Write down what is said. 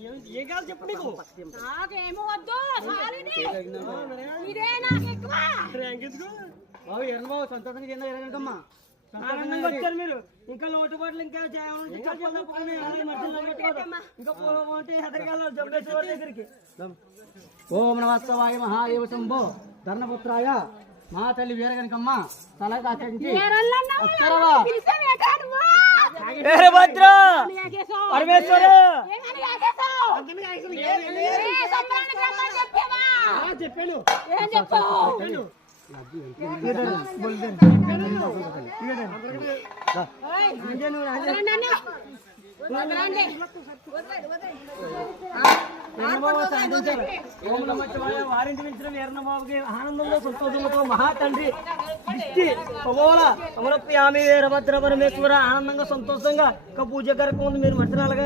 ఏం కాదు చెప్పు నీకు. నాకేమో వద్దు ఇదే నాకు ఎక్కువ. బాబు ఎర్ర బాబు సంతోషంగా చెందా ఎరగమ్మా. ఆనందంగా వచ్చారు మీరు. ఇంకా లోటుపాట్లు ఇంకా ఇంకా పోతే ఎదరగాల జంబేశ్వర దగ్గరికి. ఓం నమస్తవాయ మహాదేవ శంభో ధర్మపుత్రాయ మా తల్లి వీరగనికమ్మ తల దాచించి వీరభద్ర పరమేశ్వర చెప్పాను వారింటి మించిన వీరన్నబాబుకి ఆనందంలో సంతోషంతో మహాతండ్రి అమరత్యామి వీరభద్ర పరమేశ్వర ఆనందంగా సంతోషంగా పూజ కార్యక్రమం మీరు మధ్యనాలుగా